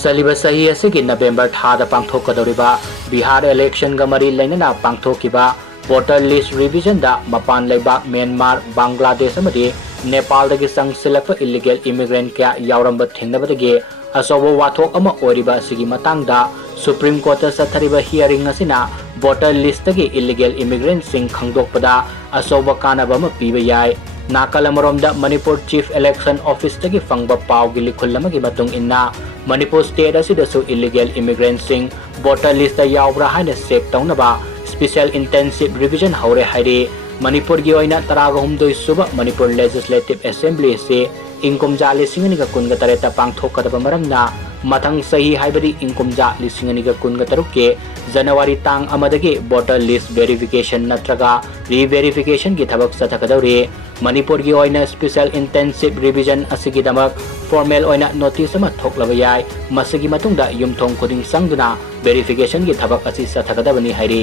Saliba sahi asigi November thada pangthokadoriba Bihar election ga mari lainana pangthokiba voter list revision da mapan leibak Myanmar, Bangladesh amadi Nepal dagi sangsilakpa illegal immigrant kya yauramba thingnabadagi asobo wathok ama oriba asigi matangda Supreme Court sathariba hearing asina voter list dagi illegal immigrant sing khangdokpada asobo kanaba ma piba yai Nakalamoromda Manipur Chief Election Office dagi fangba pau gi likhulamagi matung inna Manipur State asidasu illegal immigrants sing voter list yaubra haina check taunaba special intensive revision haure haire Manipurgi Oina NATRAGA suba Manipur Legislative Assembly se inkumja lisingani ga kunga tareta pangthokadaba maramna mathang sahi haibari inkumja lisingani ga kunga tarukke January tang amadagi voter list verification NATRAGA re-verification gi Thabak Chathagadouri Manipurgi Oina special intensive revision asigi damak formal oina notice ama thoklaba yai masigi matungda yumthong khuding sangduna verification gi thabak asi Chathagabani hairi